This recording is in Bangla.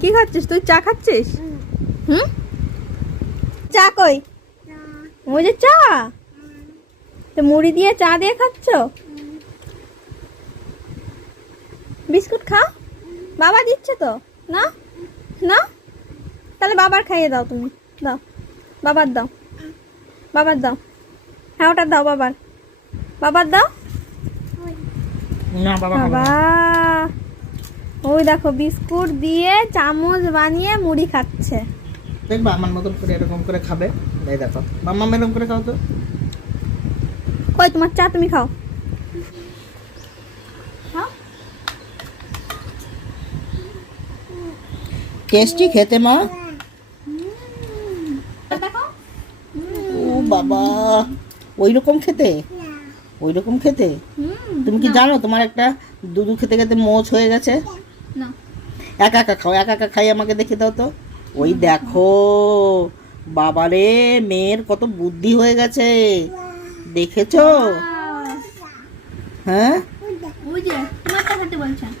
কি খাচ্ছিস? তুই চা খাচ্ছিস? হুম? চা কই? ওই যে চা? তো মুড়ি দিয়ে চা দিয়ে খাচ্ছ? বিস্কুট খাও? বাবা দিচ্ছে তো? না? না? তাহলে বাবার খাইয়ে দাও তুমি। দাও। বাবার দাও। বাবার দাও। হ্যাঁ ওটা দাও বাবার। বাবার দাও? না। বাবা। ওই দেখো বিস্কুট দিয়ে চামচ বানিয়ে মুড়ি খাচ্ছে। দেখবা আমার মতন করে এরকম করে খাবে। এই দেখো মাম্মা এরকম করে খাও তো। কই তোমার চা তুমি খাও। টেস্টি খেতে মা। ও বাবা ওই রকম খেতে? ওই রকম খেতে? তুমি কি জানো তোমার একটা দুধু খেতে খেতে মোচ হয়ে গেছে? না। একা একা খাও একা একা খাই আমাকে দেখে দাও তো। ওই দেখো বাবারে মেয়ের কত বুদ্ধি হয়ে গেছে। দেখেছ? হ্যাঁ? ওই যে তোমারটা খেতে বলছেন